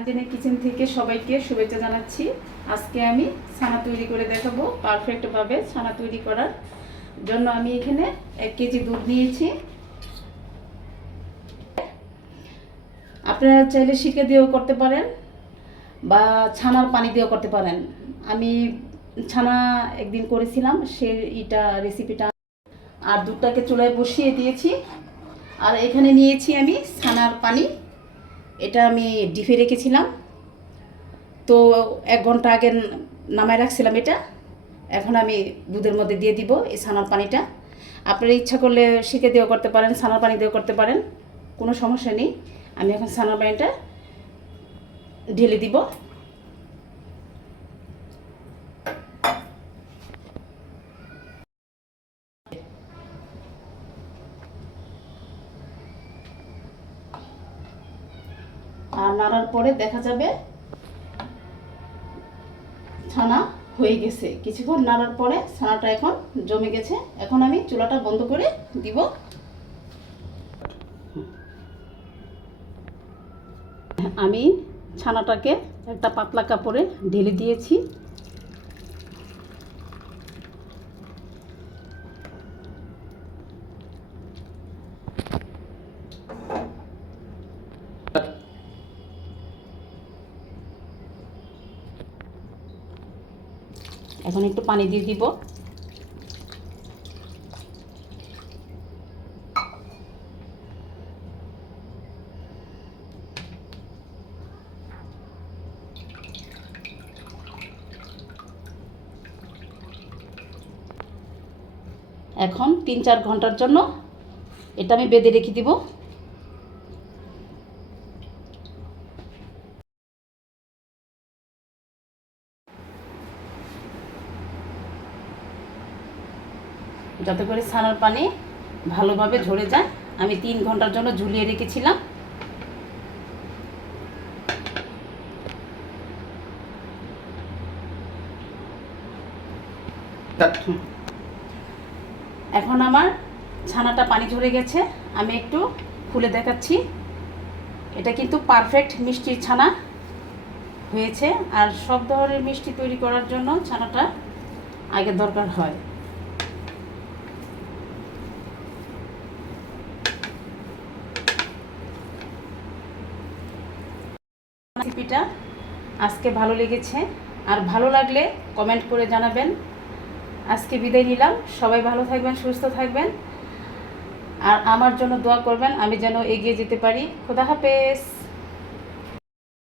আঞ্জনের kitchen থেকে সবাইকে শুভেচ্ছা জানাচ্ছি। আজকে আমি ছানা তৈরি করে দেখাবো পারফেক্টভাবে ছানা তৈরি করার জন্য আমি এখানে এক কেজি দুধ নিয়েছি। আপনারা চাইলে শিখে দিয়েও করতে পারেন বা ছানার পানি দিয়েও করতে পারেন। আমি ছানা একদিন করেছিলাম, সে এটা রেসিপিটা আর দুধটাকে চুলায় বসিয়ে দিয়েছি। আর এখানে নিয়েছি আমি ছানার পানি। এটা আমি ডিফে রেখেছিলাম। তো এক ঘণ্টা আগে নামায় রাখছিলাম এটা। এখন আমি দুধের মধ্যে দিয়ে দিব এই সানার পানিটা। আপনার ইচ্ছা করলে শিখে দিয়েও করতে পারেন, সানার পানি দিয়েও করতে পারেন। কোনো সমস্যা নেই। আমি এখন সানার পানিটা ঢেলে দিব। আর নাড়ার পরে দেখা যাবে ছানা হয়ে গেছে। কিছুক্ষণ নাড়ার পরে ছানাটা এখন জমে গেছে। এখন আমি চুলাটা বন্ধ করে দিব। আমি ছানাটাকে একটা পাতলা কাপড়ে ঢেলে দিয়েছি। এখন একটু পানি দিয়ে দিব। এখন তিন চার ঘণ্টার জন্য এটা আমি বেঁধে রেখে দিব। যাতে করে ছানার পানি ভালোভাবে ঝরে যায়। আমি তিন ঘণ্টার জন্য ঝুলিয়ে রেখেছিলাম। এখন আমার ছানাটা পানি ঝরে গেছে। আমি একটু খুলে দেখাচ্ছি। এটা কিন্তু পারফেক্ট মিষ্টির ছানা হয়েছে। আর সব ধরনের মিষ্টি তৈরি করার জন্য ছানাটা আগে দরকার হয়। রেসিপিটা। আজকে ভালো লেগেছে। আর ভালো লাগলে কমেন্ট করে জানাবেন। আজকে বিদায় নিলাম। সবাই ভালো থাকবেন, সুস্থ থাকবেন। আর আমার জন্য দোয়া করবেন, আমি যেন এগিয়ে যেতে পারি। খোদা হাফেজ।